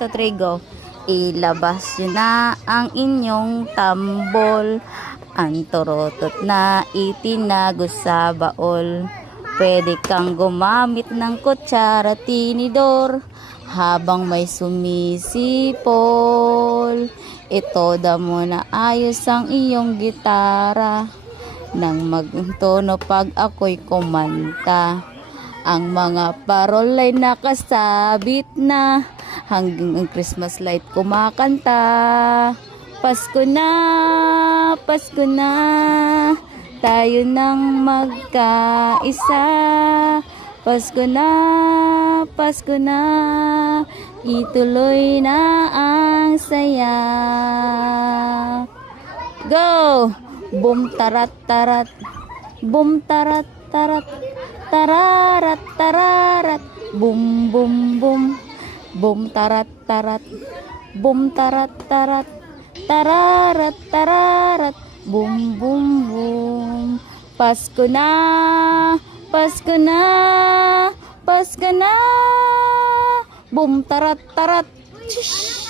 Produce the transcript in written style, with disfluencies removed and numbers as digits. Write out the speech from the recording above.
To three, go. Ilabas nyo na ang inyong tambol, ang turotot na itinago sa baol. Pwede kang gumamit ng kutsara, tinidor, habang may sumisipol. Itoda mo na ayos ang iyong gitara, nang magtono pag ako'y kumanta. Ang mga parol ay nakasabit na, hanggang ang Christmas light kumakanta. Pasko na, tayo nang magkaisa. Pasko na, ituloy na ang saya. Go! Bum tarat tarat, bum tarat tarat, tararat tararat, bum bum bum. Bum tarat tarat, bum tarat tarat, tararat tararat, bum bum bum. Pasko na, Pasko na, Pasko na. Bum tarat tarat. Shish.